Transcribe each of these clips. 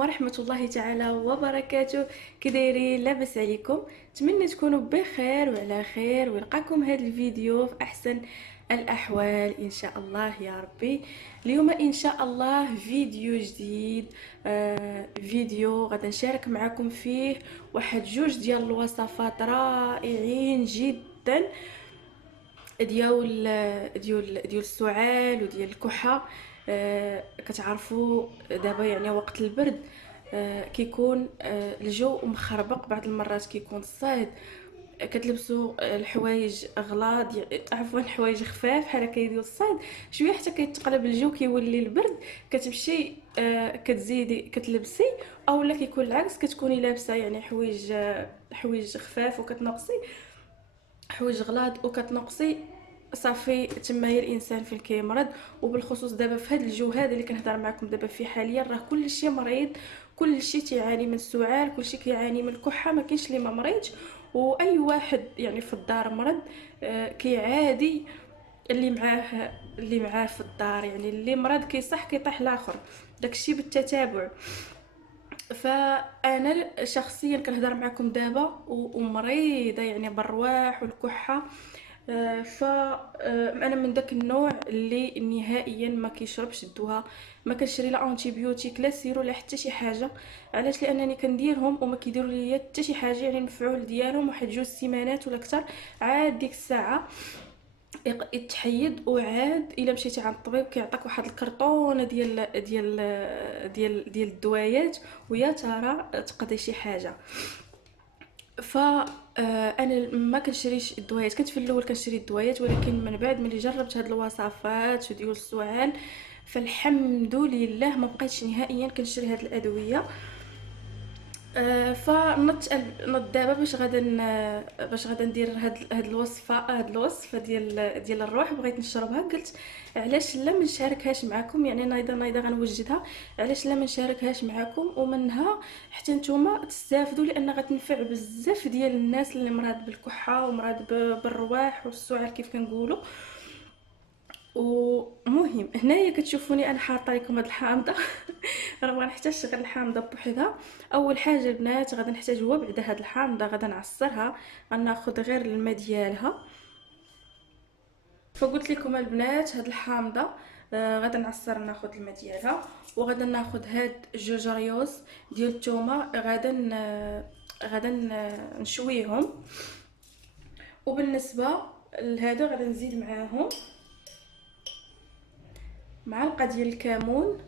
عليكم ورحمة الله تعالى وبركاته. كي دايرين؟ لاباس عليكم؟ نتمنى تكونوا بخير وعلى خير ويلقاكم هذا الفيديو في احسن الاحوال ان شاء الله يا ربي. اليوم ان شاء الله فيديو جديد. فيديو غادي نشارك معكم فيه واحد جوج ديال الوصفات رائعين جدا ديال السعال وديال الكحه. كتعرفوا دابا يعني وقت البرد كيكون الجو مخربق، بعض المرات كيكون الصهد. كتلبسوا الحوايج غلاض، عفوا الحوايج خفاف بحال هكا ديال الصيد، شويه حتى كيتقلب الجو كيولي البرد، كتمشي كتزيدي كتلبسي، اولا كيكون العكس، كتكوني لابسه يعني حوايج خفاف وكتنقصي حوايج غلاض وكتنقصي، صافي تمايا الانسان فين كيمرض. وبالخصوص دابا في هذا الجو هذا اللي كنهضر معكم دابا فيه حاليا، راه كلشي مريض، كلشي تيعاني من السعال، كلشي كيعاني من الكحه، ما كاينش اللي ما مريضش. واي واحد يعني في الدار مرض كيعادي اللي معاه في الدار، يعني اللي مرض كيصح كيطيح الاخر، داكشي بالتتابع. فانا شخصيا كنهضر معكم دابا ومريضه يعني بالرواح والكحه. انا من داك النوع اللي نهائيا ما كيشربش الدواء، ما كنشري لا انتيبيوتيك لا سيرو لا حتى شي حاجه. علاش؟ لانني كنديرهم وما كيديروا ليا حتى شي حاجه، يعني المفعول ديالهم واحد جوج سيمانات ولا اكثر، عاد ديك الساعه يتحيد. وعاد الا مشيتي عند الطبيب كيعطيك واحد الكرطونه ديال الدوايات، ويا ترى تقضي شي حاجه. ف انا ما كنشريش الدوايات، كنت في الاول كنشري الدوايات، ولكن من بعد ملي جربت هاد الوصفات ديال السعال فالحمد لله ما بقيتش نهائيا كنشري هاد الادويه. فنط دابا باش غادا ندير هاد الوصفه ديال الروح، بغيت نشربها. قلت علاش لا ما نشاركهاش معكم، يعني نايضه غنوجدها، علاش لا ما نشاركهاش معكم ومنها حتى نتوما تستافدوا، لان غتنفع بزاف ديال الناس اللي مراد بالكحه ومراد بالرواح والسعال كيف كنقولوا. ومهم هنايا كتشوفوني انا حاطه لكم هاد الحامضه. راه ما نحتاجش غير الحامضه بوحدها. اول حاجه البنات غادي نحتاج هو بعدا هاد الحامضه غادي نعصرها، غناخذ غير الماء ديالها. فقلت لكم البنات هاد الحامضه غادي نعصر، ناخذ الماء ديالها، وغادي ناخذ هاد جوج ريوس ديال الثومه، غادي نشويهم. وبالنسبه لهذا غادي نزيد معاهم معلقه ديال الكمون،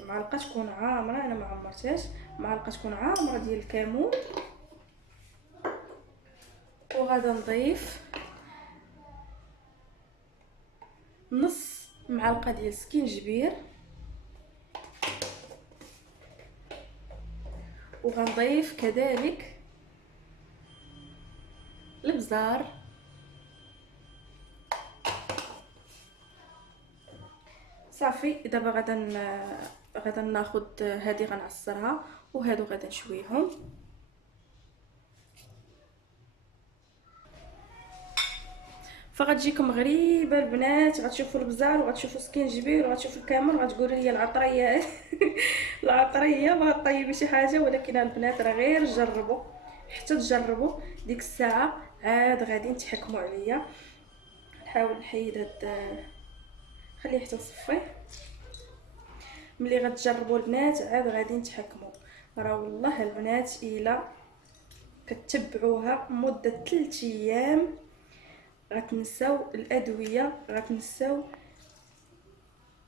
معلقه تكون عامره، انا ما عمرتهاش، معلقه تكون عامره ديال الكمون. وغادا نضيف نص معلقه ديال السكينجبير، وغنضيف كذلك البزار. صافي دابا غادا ناخذ هذه غنعصرها، وهادو غادا نشويهم. فغتجيكم غريبه البنات، غتشوفوا البزار وغتشوفوا سكينجبير وغتشوفوا الكامل وغتقولوا لي العطريه. العطريه ما طيبي شي حاجه، ولكن البنات راه غير جربوا، حتى تجربوا ديك الساعه عاد غادي تحكموا عليا. نحاول نحيد هاد، خليه حتى نصفيه. ملي غتجربوا البنات عاد غادي نتحكموا، راه والله البنات الا كتبعوها مده 3 ايام غتنساو الادويه، غتنساو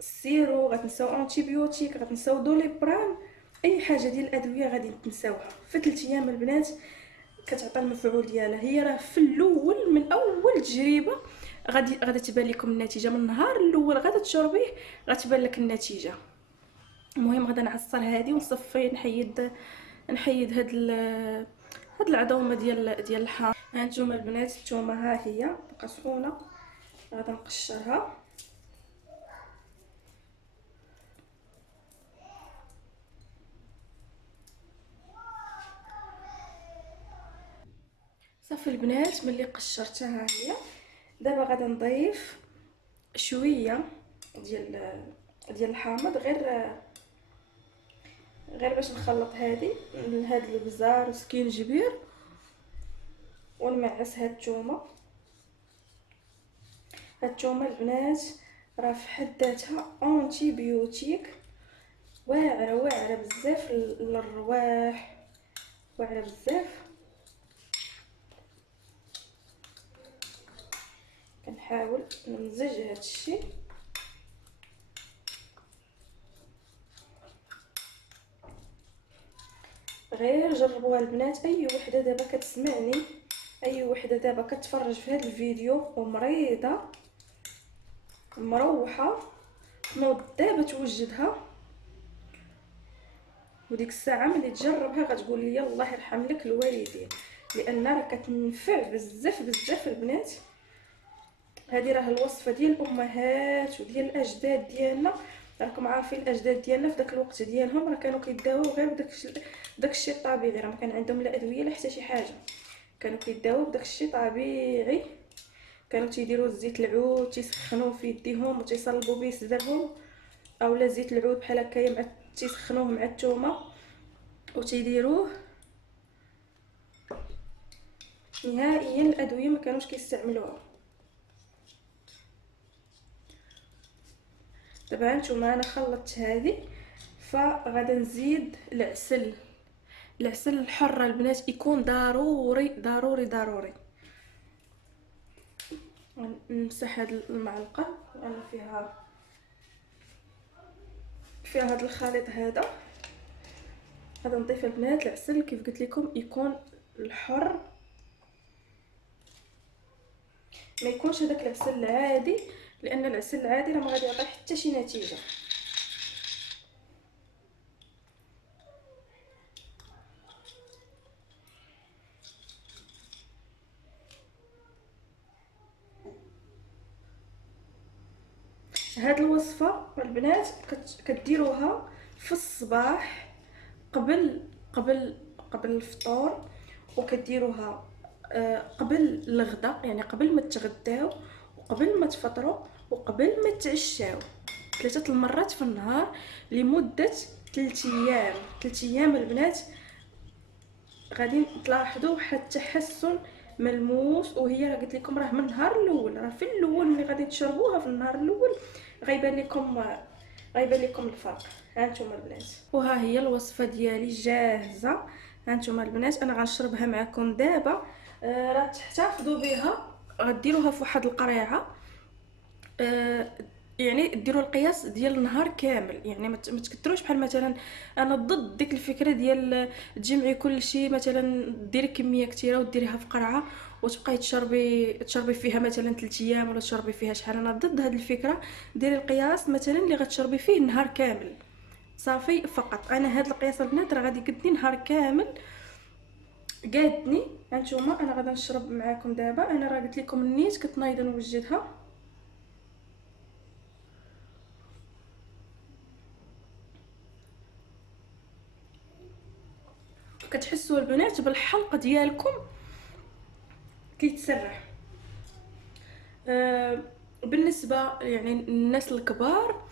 السيرو، غتنساو انتيبيوتيك، غتنساو دوليبران، اي حاجه ديال الادويه غادي تنساوها في 3 ايام البنات. كتعطي المفعول ديالها. هي راه في الاول من اول تجربه غادي تبان لكم النتيجه، من النهار الاول غادي تشربيه غتبان لك النتيجه. المهم غادي نعصر هذه ونصفي، نحيد هاد العظومه ديال اللحم. هانتوما البنات الثومه ها هي بقى سخونه، غادي نقشرها. صافي البنات ملي قشرتها ها هي، دابا غادي نضيف شويه ديال الحامض، غير غير باش نخلط هاد البزار وسكينجبير ونمعس هاد الثومه. هاد الثومه البنات راه في حد ذاتها اونتي بيوتيك، واعره بزاف للرواح، واعره بزاف. كنحاول نمزج هاد الشيء. غير جربوها البنات، اي وحده دابا كتسمعني، اي وحده دابا كتفرج في هذا الفيديو ومريضه مروحه، نوض دابا توجدها، وديك الساعه ملي تجربها غتقول لي الله يرحم لك الوالدين، لان راه كتنفع بزاف البنات. هذه راه الوصفه ديال الامهات وديال الاجداد ديالنا. راكم عارفين الاجداد ديالنا في داك الوقت ديالهم راه كانوا كيداووا غير بداك الشيء الطبيعي، راه ما كان عندهم لا ادويه لا حتى شي حاجه، كانوا كيداووا بداك الشيء طبيعي. كانوا تيديروا زيت العود تيسخنوه في يديهم وتيصلبوا به صدرهم، اولا زيت العود بحال هكايا مع تيسخنوه مع الثومه وتيديروه. نهائيا الادويه ما كانوش كيستعملوها. دابا هانتوما انا خلطت هذه، فغادا نزيد العسل الحر البنات يكون ضروري. نمسح هاد المعلقه لان فيها هاد الخليط هذا. غادا نضيف البنات العسل كيف قلت لكم يكون الحر، ما يكونش هذاك العسل العادي، لان العسل العادي راه ما غادي يعطي حتى شي نتيجه. هاد الوصفه البنات كديروها في الصباح قبل قبل قبل الفطور، وكديروها قبل الغداء، يعني قبل ما تغداو وقبل ما تفطروا وقبل ما تعشاو، 3 المرات في النهار لمده 3 ايام. 3 ايام البنات غادي تلاحظوا واحد التحسن ملموس. وهي راه قلت لكم راه من النهار الاول، راه في الاول ملي غادي تشربوها في النهار الاول غيبان لكم الفرق. هانتوما البنات، وها هي الوصفه ديالي جاهزه. هانتوما البنات انا غنشربها معكم دابا. راه تحتفظوا بها، غديروها في واحد القريعه، يعني ديروا القياس ديال النهار كامل، يعني ما تكثروش. بحال مثلا انا ضد ديك الفكره ديال تجمعي كل شيء، مثلا ديري كميه كثيره وديريها في قرعه وتبقاي تشربي فيها مثلا 3 ايام ولا تشربي فيها شحال. انا ضد هذه الفكره. ديري القياس مثلا اللي غتشربي فيه نهار كامل صافي فقط. انا هذا القياس البنات راه غادي يقدني نهار كامل قادني. هانتوما انا غادي نشرب معاكم دابا. انا راه قلت لكم النيت كنت نايضه نوجدها. كتحسوا البنات بالحلق ديالكم كيتسرح. بالنسبه يعني الناس الكبار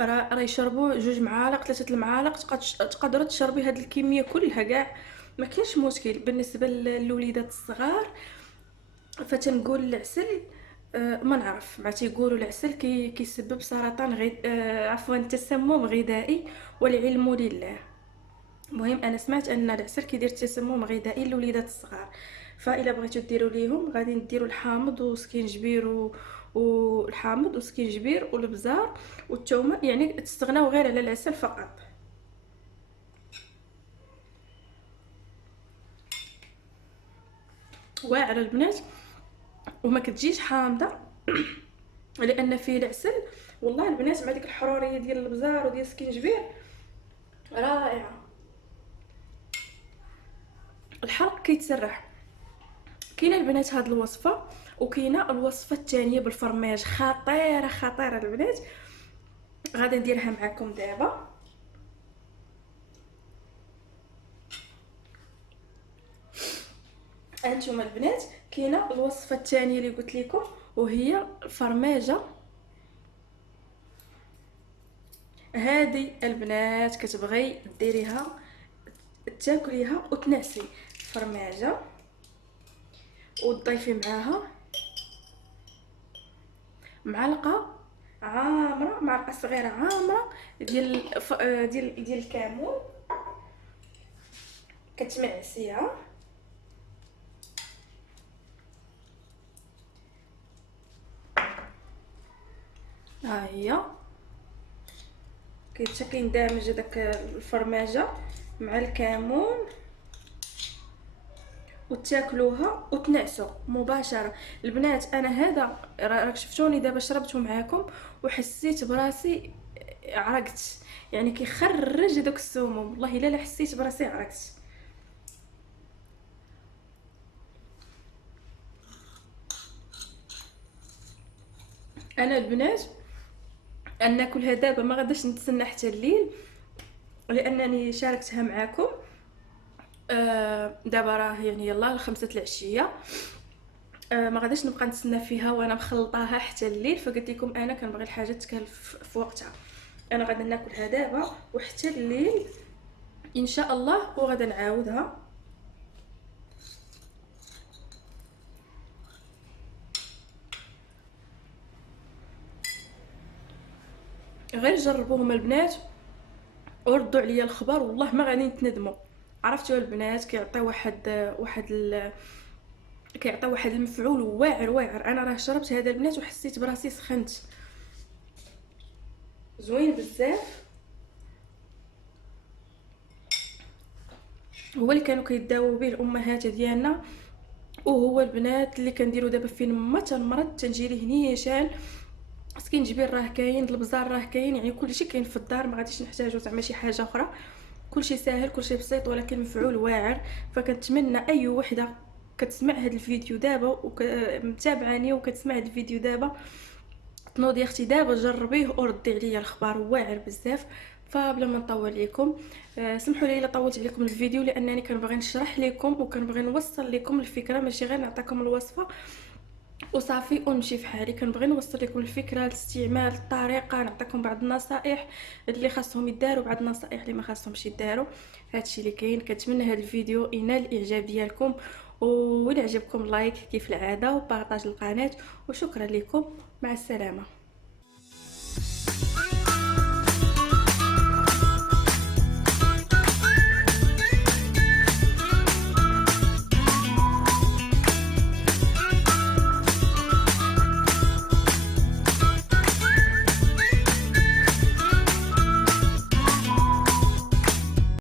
راه يشربوا 2 معالق 3 المعالق، تقدروا تشربي هاد الكميه كلها كاع، ما كاينش مشكل. بالنسبه للوليدات الصغار فتنقول العسل ما نعرف، ما تيقولوا العسل كيسبب سرطان عفوا تسمم غذائي، والعلم لله. المهم انا سمعت ان العسل كيدير تسمم غذائي للوليدات الصغار، فاذا بغيتو ديروا ليهم غادي نديروا الحامض وسكينجبير والحامض وسكينجبير والبزار والثومه، يعني تستغناو غير على العسل فقط. واعره البنات وما كتجيش حامضه لان فيه العسل. والله البنات مع ديك الحروريه ديال البزار وديال السكينجبير رائعه. الحلق كيتسرح. كاينه البنات هاد الوصفه، وكاينه الوصفه الثانيه بالفرماج، خطيره البنات. غادي نديرها معكم دابا. انتم البنات كاينه الوصفه الثانيه اللي قلت لكم، وهي الفرماجه. هذه البنات كتبغي ديريها تاكليها وتنعسي فرماجه وتضيفي معاها معلقه صغيره عامره ديال الكمون، كتمعسيها ها هي كيندمج داك الفرماجه مع الكمون وتاكلوها وتنعسوا مباشره. البنات انا هذا راك شفتوني دابا شربته معاكم وحسيت براسي عرقت، يعني كيخرج داك السموم، والله الا حسيت براسي عرقت. انا البنات ان ناكلها دابا، ما غاداش نتسنى حتى الليل لانني شاركتها معاكم. دابا راه يعني يلا الخمسة العشيه، ما غاديش نبقى نتسنى فيها وانا مخلطاها حتى الليل، فقلت لكم انا كنبغي الحاجه تكلف في وقتها. انا غادي ناكلها دابا وحتى الليل ان شاء الله وغادا نعاودها. غير جربوهم البنات وردوا عليا الخبر، والله ما غادي نتندموا. عرفتوا البنات كيعطي واحد المفعول واعر. انا راه شربت هذا البنات وحسيت براسي سخنت، زوين بزاف. هو اللي كانوا كيداووا به الامهات ديالنا، وهو البنات اللي كنديروا دابا فين ما تنمرض تنجي ليه نيشان. مسكين جبير راه كاين، البزار راه كاين، يعني كلشي كاين في الدار، ما غاديش نحتاجو زعما شي حاجه اخرى. كلشي ساهل كلشي بسيط ولكن مفعول واعر. فكنتمنى اي وحده كتسمع هذا الفيديو دابا ومتابعاني وكتسمع هذا الفيديو دابا تنوضي اختي دابا جربيه وردي عليا الخبر، واعر بزاف. فبلا ما نطول عليكم، سمحوا لي الا طولت عليكم الفيديو لانني كنبغي نشرح لكم وكنبغي نوصل لكم الفكره، ماشي غير نعطيكم الوصفه وصافي ونمشي في حالي. كنبغي نوصل لكم الفكره، الاستعمال، الطريقه، نعطيكم بعض النصائح اللي خاصهم يداروا، بعض النصائح اللي ما خاصهمش يداروا. هادشي اللي كاين. كنتمنى هذا الفيديو ينال الاعجاب ديالكم، واللي عجبكم لايك كيف العاده وبارطاج القناه، وشكرا لكم. مع السلامه.